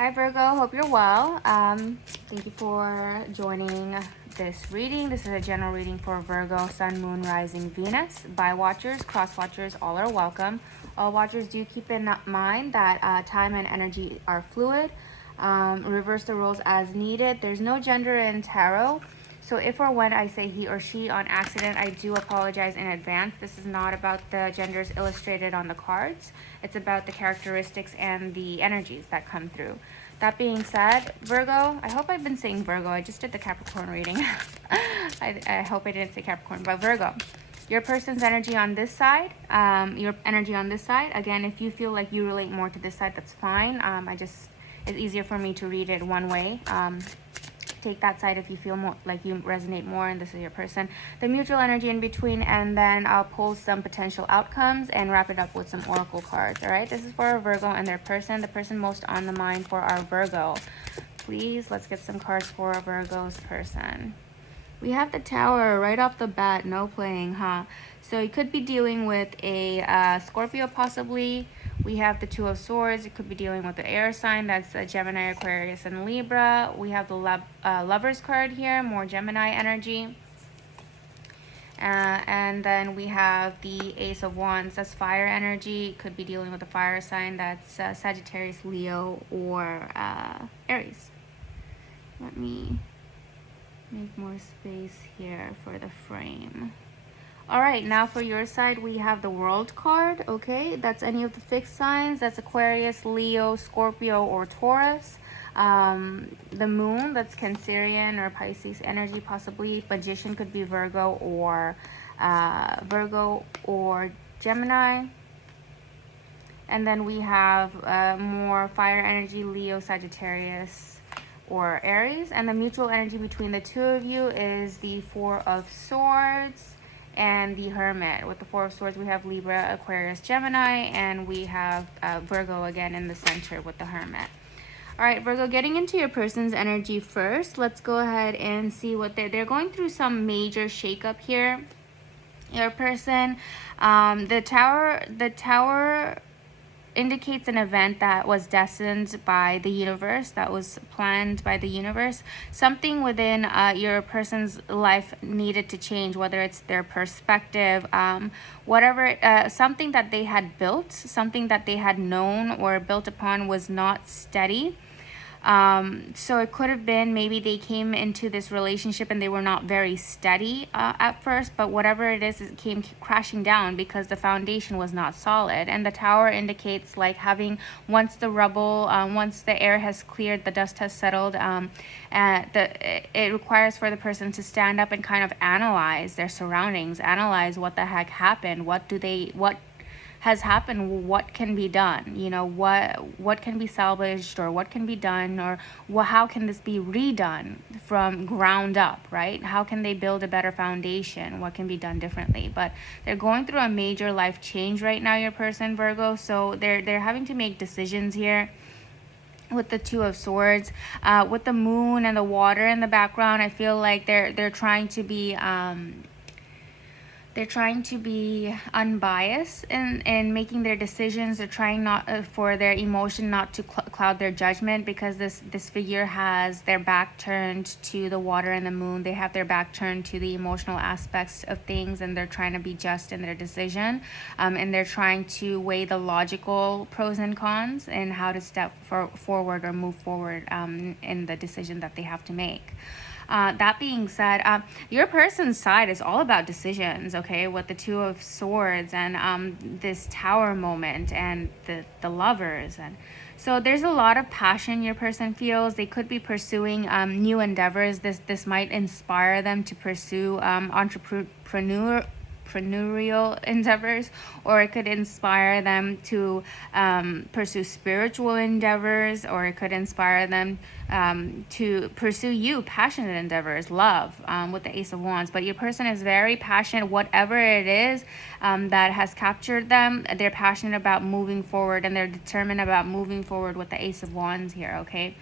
Hi Virgo, hope you're well. Thank you for joining this reading. This is a general reading for Virgo, Sun, Moon, Rising, Venus. By watchers, cross watchers, all are welcome. All watchers, do keep in mind that time and energy are fluid. Reverse the roles as needed. There's no gender in tarot. So if or when I say he or she on accident, I do apologize in advance. This is not about the genders illustrated on the cards. It's about the characteristics and the energies that come through. That being said, Virgo, I hope I've been saying Virgo. I just did the Capricorn reading. I hope I didn't say Capricorn, but Virgo. Your person's energy on this side, Again, if you feel like you relate more to this side, that's fine. It's easier for me to read it one way. Take that side if you feel more like you resonate more and this is your person. The mutual energy in between, and then I'll pull some potential outcomes and wrap it up with some oracle cards. All right, this is for our Virgo and their person, the person most on the mind for our Virgo. Please, let's get some cards for a Virgo's person. We have the Tower right off the bat, no playing, huh? So you could be dealing with a Scorpio possibly. We have the Two of Swords. It could be dealing with the air sign. That's Gemini, Aquarius, and Libra. We have the Lovers card here, more Gemini energy. And then we have the Ace of Wands. That's fire energy. Could be dealing with a fire sign. That's Sagittarius, Leo, or Aries. Let me make more space here for the frame. All right, now for your side, we have the World card, okay? That's any of the fixed signs. That's Aquarius, Leo, Scorpio, or Taurus. The Moon, that's Cancerian or Pisces energy, possibly. Magician could be Virgo or Gemini. And then we have more fire energy, Leo, Sagittarius, or Aries. And the mutual energy between the two of you is the Four of Swords and the Hermit. With the Four of Swords, we have Libra, Aquarius, Gemini, and we have Virgo again in the center with the Hermit. All right, Virgo, getting into your person's energy first, let's go ahead and see what they're going through. Some major shakeup here. Your person, the tower indicates an event that was destined by the universe, that was planned by the universe. Something within your person's life needed to change, whether it's their perspective, something that they had built, something that they had known or built upon was not steady. So it could have been maybe they came into this relationship and they were not very steady at first, but whatever it is, it came crashing down because the foundation was not solid. And the Tower indicates like having, once the air has cleared, the dust has settled, it requires for the person to stand up and kind of analyze their surroundings, analyze what the heck happened, what has happened, what can be done, what can be salvaged, or what can be done, or how can this be redone from ground up, right? How can they build a better foundation? What can be done differently? But they're going through a major life change right now, your person, Virgo, so they're having to make decisions here. With the Two of Swords, with the Moon and the water in the background, I feel like they're trying to be unbiased in making their decisions. They're trying not for their emotion not to cloud their judgment, because this figure has their back turned to the water and the moon. They have their back turned to the emotional aspects of things, and they're trying to be just in their decision, and they're trying to weigh the logical pros and cons and how to step forward or move forward in the decision that they have to make. That being said, your person's side is all about decisions, okay, with the Two of Swords and this Tower moment and the Lovers. And so there's a lot of passion your person feels. They could be pursuing new endeavors. This might inspire them to pursue entrepreneurial endeavors, or it could inspire them to pursue spiritual endeavors, or it could inspire them to pursue passionate endeavors, love, with the Ace of Wands. But your person is very passionate, whatever it is that has captured them. They're passionate about moving forward, and they're determined about moving forward with the Ace of Wands here, okay?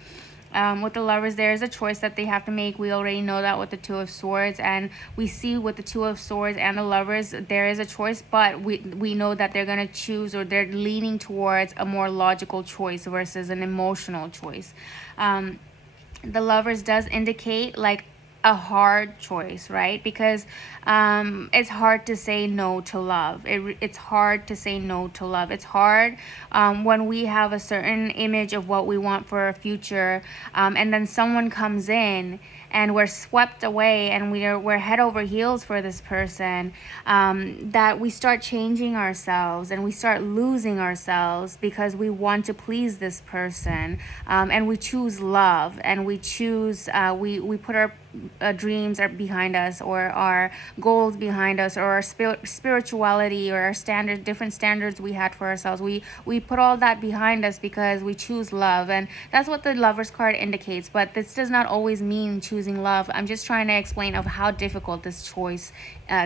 With the Lovers, there is a choice that they have to make. We already know that with the Two of Swords, and we see with the Two of Swords and the Lovers, there is a choice, but we know that they're going to choose, or they're leaning towards a more logical choice versus an emotional choice. The Lovers does indicate like a hard choice, right? Because it's hard to say no to love. It's hard to say no to love. It's hard when we have a certain image of what we want for our future, and then someone comes in and we're swept away and we're head over heels for this person, that we start changing ourselves and we start losing ourselves because we want to please this person, and we choose love, and we choose we put our dreams are behind us, or our goals behind us, or our spirituality, or our different standards we had for ourselves. We put all that behind us because we choose love, and that's what the Lovers card indicates. But this does not always mean choosing love. I'm just trying to explain of how difficult this choice,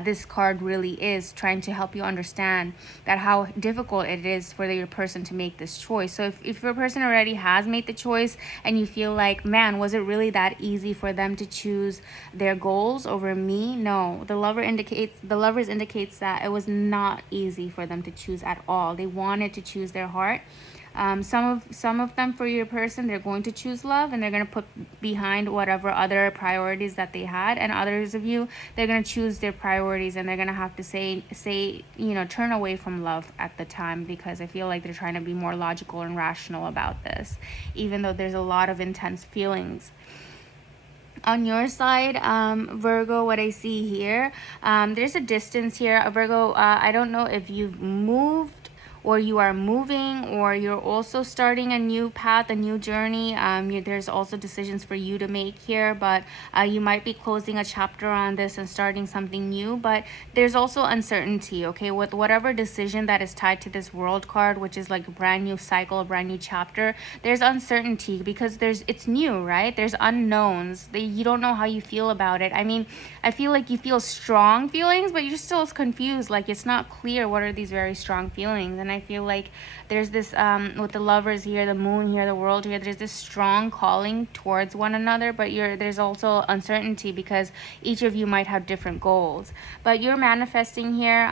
this card really is, trying to help you understand that how difficult it is for your person to make this choice. So if your person already has made the choice and you feel like, man, was it really that easy for them to choose their goals over me? No, the Lovers indicates that it was not easy for them to choose at all. They wanted to choose their heart. Some of them, for your person, they're going to choose love, and they're going to put behind whatever other priorities that they had, and others of you, they're going to choose their priorities, and they're going to have to say turn away from love at the time, because I feel like they're trying to be more logical and rational about this, even though there's a lot of intense feelings. On your side, Virgo, what I see here, there's a distance here. Virgo, I don't know if you've moved, or you are moving, or you're also starting a new path, a new journey. There's also decisions for you to make here, but you might be closing a chapter on this and starting something new. But there's also uncertainty, okay, with whatever decision that is tied to this World card, which is like a brand new cycle, a brand new chapter. There's uncertainty because it's new, right? There's unknowns. You don't know how you feel about it. I mean, I feel like you feel strong feelings, but you're still confused. Like, it's not clear what are these very strong feelings. And I feel like there's this with the Lovers here, the Moon here, the World here, there's this strong calling towards one another, but there's also uncertainty because each of you might have different goals. But you're manifesting here,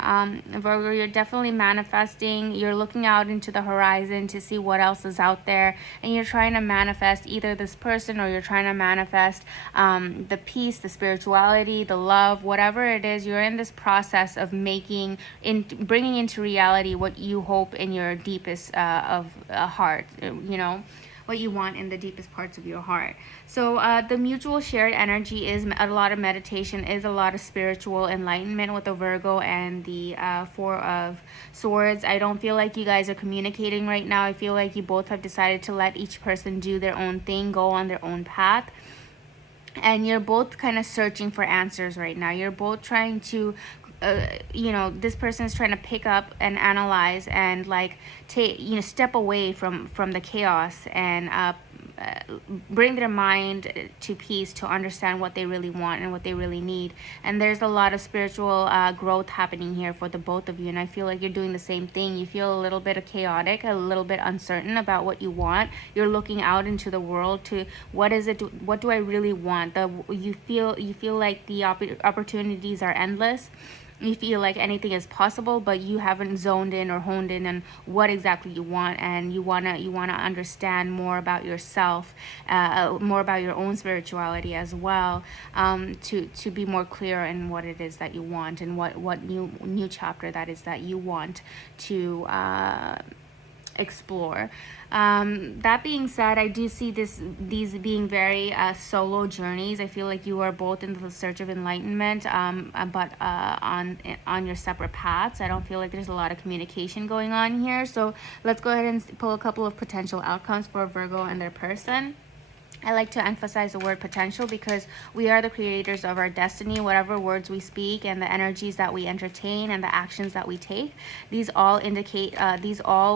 Virgo. You're definitely manifesting. You're looking out into the horizon to see what else is out there, and you're trying to manifest either this person, or you're trying to manifest the peace, the spirituality, the love, whatever it is. You're in this process of bringing into reality what you hope in your deepest of heart, what you want in the deepest parts of your heart. So the mutual shared energy is a lot of meditation, is a lot of spiritual enlightenment with the Virgo and the Four of Swords. I don't feel like you guys are communicating right now. I feel like you both have decided to let each person do their own thing, go on their own path. And you're both kind of searching for answers right now. You're both trying to this person is trying to pick up and analyze and step away from the chaos and bring their mind to peace, to understand what they really want and what they really need. And there's a lot of spiritual growth happening here for the both of you, and I feel like you're doing the same thing. You feel a little bit chaotic, a little bit uncertain about what you want. You're looking out into the world to what do I really want. You feel like the opportunities are endless. You feel like anything is possible, but you haven't zoned in or honed in on what exactly you want, and you wanna understand more about yourself, more about your own spirituality as well, to be more clear in what it is that you want, and what new chapter that is that you want to explore. That being said, I do see these being very solo journeys. I feel like you are both in the search of enlightenment, but on your separate paths. I don't feel like there's a lot of communication going on here. So let's go ahead and pull a couple of potential outcomes for Virgo and their person. I like to emphasize the word potential because we are the creators of our destiny. Whatever words we speak and the energies that we entertain and the actions that we take, these all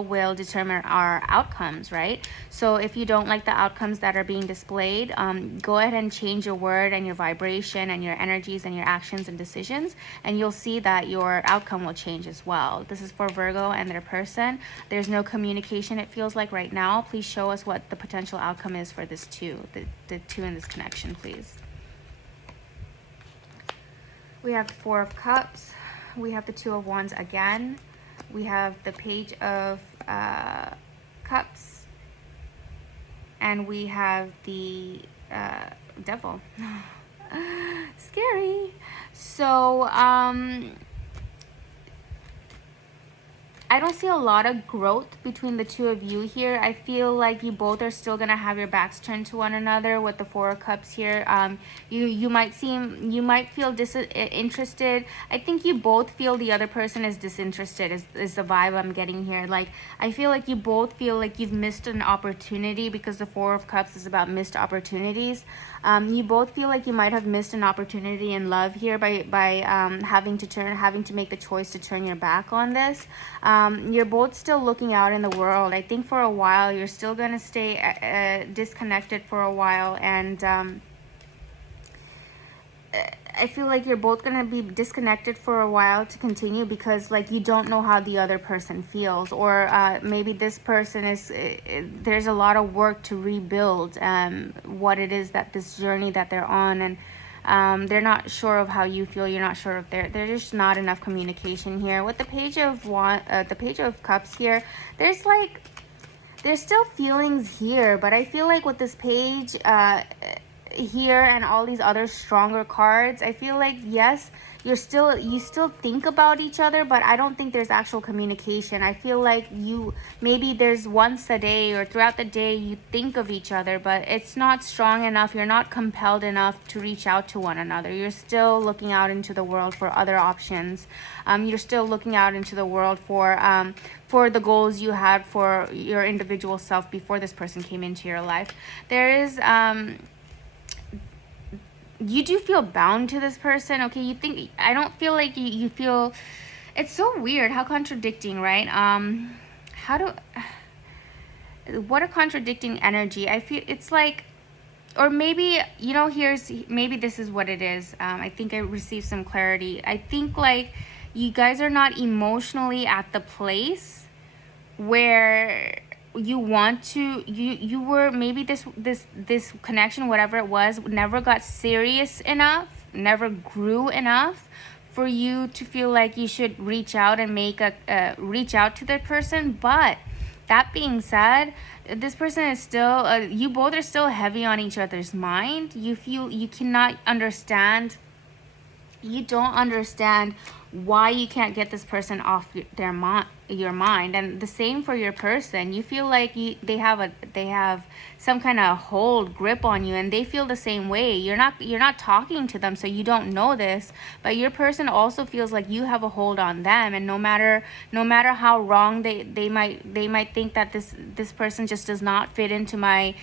will determine our outcomes, right? So if you don't like the outcomes that are being displayed, go ahead and change your word and your vibration and your energies and your actions and decisions, and you'll see that your outcome will change as well. This is for Virgo and their person. There's no communication, it feels like, right now. Please show us what the potential outcome is for this too. the two in this connection, please. We have the Four of Cups. We have the Two of Wands again. We have the Page of Cups. And we have the Devil. Scary. So, I don't see a lot of growth between the two of you here. I feel like you both are still gonna have your backs turned to one another with the Four of Cups here. You might feel disinterested. I think you both feel the other person is disinterested. Is the vibe I'm getting here. Like, I feel like you both feel like you've missed an opportunity, because the Four of Cups is about missed opportunities. You both feel like you might have missed an opportunity in love here by having to make the choice to turn your back on this. You're both still looking out in the world. I think for a while you're still going to stay disconnected for a while, and I feel like you're both going to be disconnected for a while to continue, because like you don't know how the other person feels, or maybe this person is there's a lot of work to rebuild what it is that this journey that they're on, and they're not sure of how you feel. You're not sure if there's just not enough communication here. With the Page of Cups here, there's still feelings here, but I feel like with this page here and all these other stronger cards, I feel like, yes, you still think about each other, but I don't think there's actual communication. I feel like maybe there's once a day or throughout the day you think of each other, but it's not strong enough. You're not compelled enough to reach out to one another. You're still looking out into the world for other options. You're still looking out into the world for the goals you had for your individual self before this person came into your life. There is you do feel bound to this person, okay? I don't feel like you feel, it's so weird, how contradicting, right? What a contradicting energy. I feel it's like, or maybe, maybe this is what it is. I think I received some clarity. I think like you guys are not emotionally at the place where you want to, you were, maybe this connection, whatever it was, never got serious enough, never grew enough for you to feel like you should reach out and reach out to the person. But that being said, this person is still you both are still heavy on each other's mind. You feel you cannot understand, you don't understand why you can't get this person off your mind. And the same for your person. You feel like they have some kind of grip on you, and they feel the same way. You're not talking to them, so you don't know this, but your person also feels like you have a hold on them. And no matter how wrong they might think that this person just does not fit into my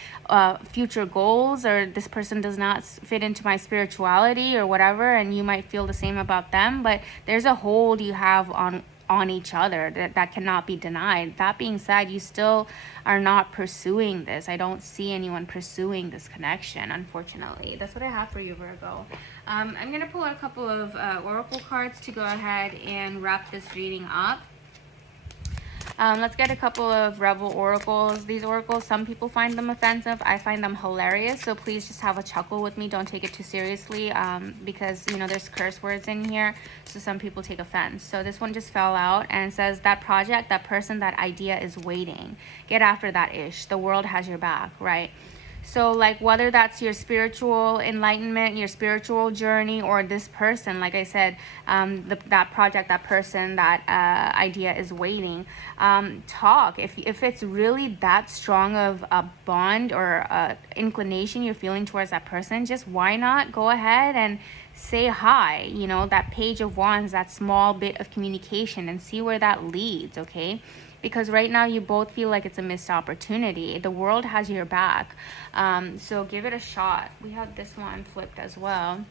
future goals, or this person does not fit into my spirituality or whatever, and you might feel the same about them, but there's a hold you have on each other that cannot be denied. That being said, you still are not pursuing this. I don't see anyone pursuing this connection, unfortunately. That's what I have for you, Virgo. I'm going to pull a couple of oracle cards to go ahead and wrap this reading up. Let's get a couple of rebel oracles. These oracles, some people find them offensive. I find them hilarious. So please just have a chuckle with me. Don't take it too seriously, because, there's curse words in here. So some people take offense. So this one just fell out and says, that project, that person, that idea is waiting. Get after that ish. The world has your back, right? So like whether that's your spiritual enlightenment, your spiritual journey, or this person, like I said, that project, that person, that idea is waiting. Talk. If it's really that strong of a bond or inclination you're feeling towards that person, just why not go ahead and say hi, that Page of Wands, that small bit of communication, and see where that leads, okay? Because right now you both feel like it's a missed opportunity. The world has your back. So give it a shot. We have this one flipped as well.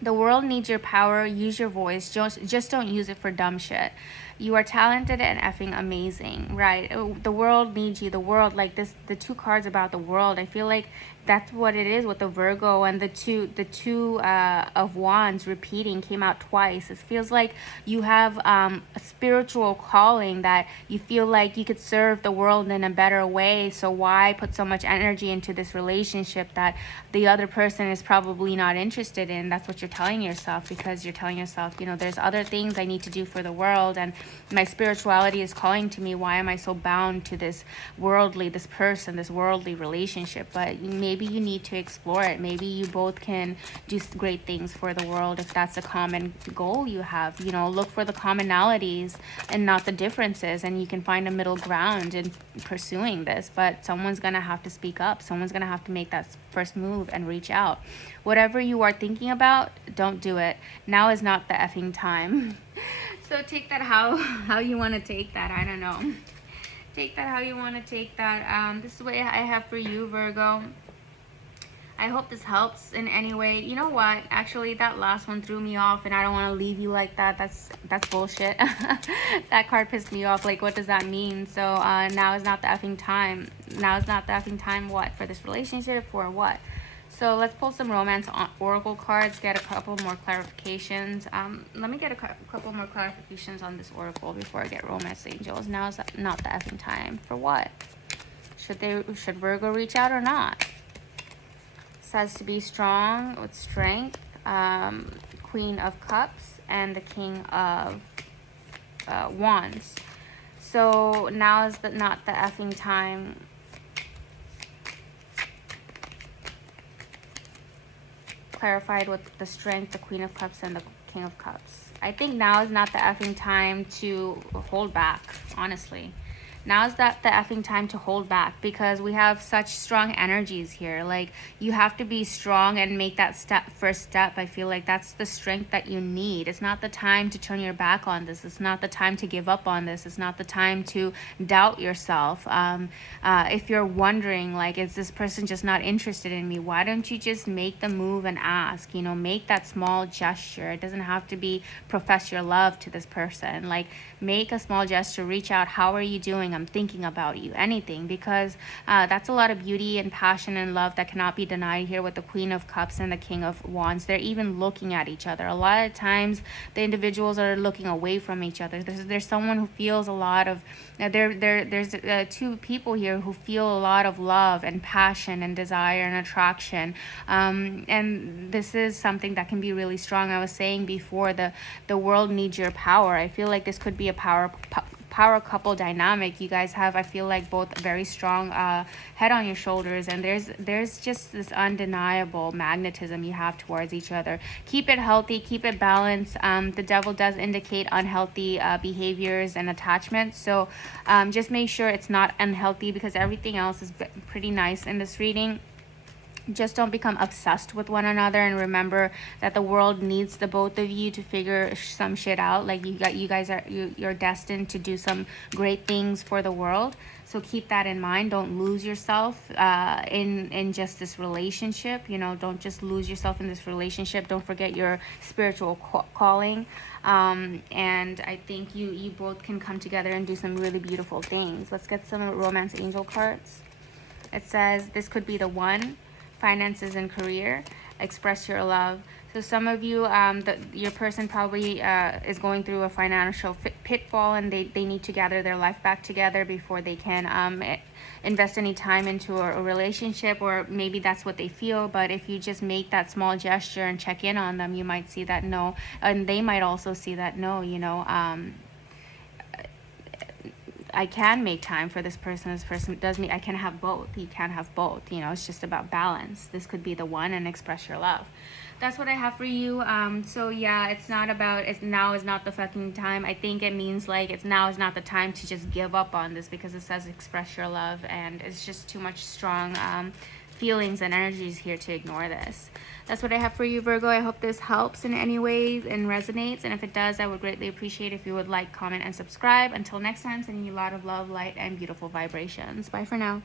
The world needs your power. Use your voice. Just don't use it for dumb shit. You are talented and effing amazing, right? The world needs you. The world, like this, the two cards about the world, I feel like that's what it is with the Virgo, and the two of wands repeating came out twice. It feels like you have a spiritual calling that you feel like you could serve the world in a better way. So why put so much energy into this relationship that the other person is probably not interested in? That's what you're telling yourself, because you're telling yourself, you know, there's other things I need to do for the world, and my spirituality is calling to me. Why am I so bound to this worldly, this person, this worldly relationship? But maybe you need to explore it. Maybe you both can do great things for the world if that's a common goal you have. You know, look for the commonalities and not the differences, and you can find a middle ground in pursuing this. But someone's gonna have to speak up. Someone's gonna have to make that first move and reach out. Whatever you are thinking about, don't do it. Now is not the effing time. So take that how you want to take that. I don't know. Take that how you want to take that. This is what I have for you, Virgo. I hope this helps in any way. You know what? Actually, that last one threw me off, and I don't want to leave you like that. That's bullshit. That card pissed me off. Like, what does that mean? So now is not the effing time. Now is not the effing time. What? For this relationship? For what? So let's pull some romance oracle cards, get a couple more clarifications. Let me get a couple more clarifications on this oracle before I get romance angels. Now is not the effing time. For what? Should Virgo reach out or not? It says to be strong with strength, Queen of Cups, and the King of Wands. So now is not the effing time. Clarified with the strength, the Queen of Cups, and the King of Cups. I think now is not the effing time to hold back, honestly. Now is that the effing time to hold back, because we have such strong energies here. Like, you have to be strong and make that first step. I feel like that's the strength that you need. It's not the time to turn your back on this. It's not the time to give up on this. It's not the time to doubt yourself. If you're wondering, like, is this person just not interested in me? Why don't you just make the move and ask? You know, make that small gesture. It doesn't have to be profess your love to this person. Like, make a small gesture, reach out. How are you doing? I'm thinking about you. Anything, because that's a lot of beauty and passion and love that cannot be denied here with the Queen of Cups and the King of Wands. They're even looking at each other. A lot of times the individuals are looking away from each other. There's someone who feels a lot of there's two people here who feel a lot of love and passion and desire and attraction, and this is something that can be really strong. I was saying before, the world needs your power. I feel like this could be a power couple dynamic. You guys have, I feel like, both very strong head on your shoulders, and there's just this undeniable magnetism you have towards each other. Keep it healthy, keep it balanced. The devil does indicate unhealthy behaviors and attachments, so just make sure it's not unhealthy, because everything else is pretty nice in this reading. Just don't become obsessed with one another, and remember that the world needs the both of you to figure some shit out. Like, you guys are you're destined to do some great things for the world. So keep that in mind. Don't lose yourself in just this relationship. You know, don't just lose yourself in this relationship. Don't forget your spiritual calling. And I think you both can come together and do some really beautiful things. Let's get some romance angel cards. It says this could be the one. Finances and career. Express your love. So some of you, your person probably is going through a financial pitfall, and they need to gather their life back together before they can invest any time into a relationship, or maybe that's what they feel. But if you just make that small gesture and check in on them, you might see that no, and they might also see that no, you know, I can make time for this person. This person does me. I can have both. You can have both. You know, it's just about balance. This could be the one, and express your love. That's what I have for you. So yeah, it's not about now is not the fucking time. I think it means like now is not the time to just give up on this, because it says express your love, and it's just too much strong feelings and energies here to ignore this. That's what I have for you, Virgo. I hope this helps in any way and resonates. And if it does, I would greatly appreciate if you would like, comment, and subscribe. Until next time, sending you a lot of love, light, and beautiful vibrations. Bye for now.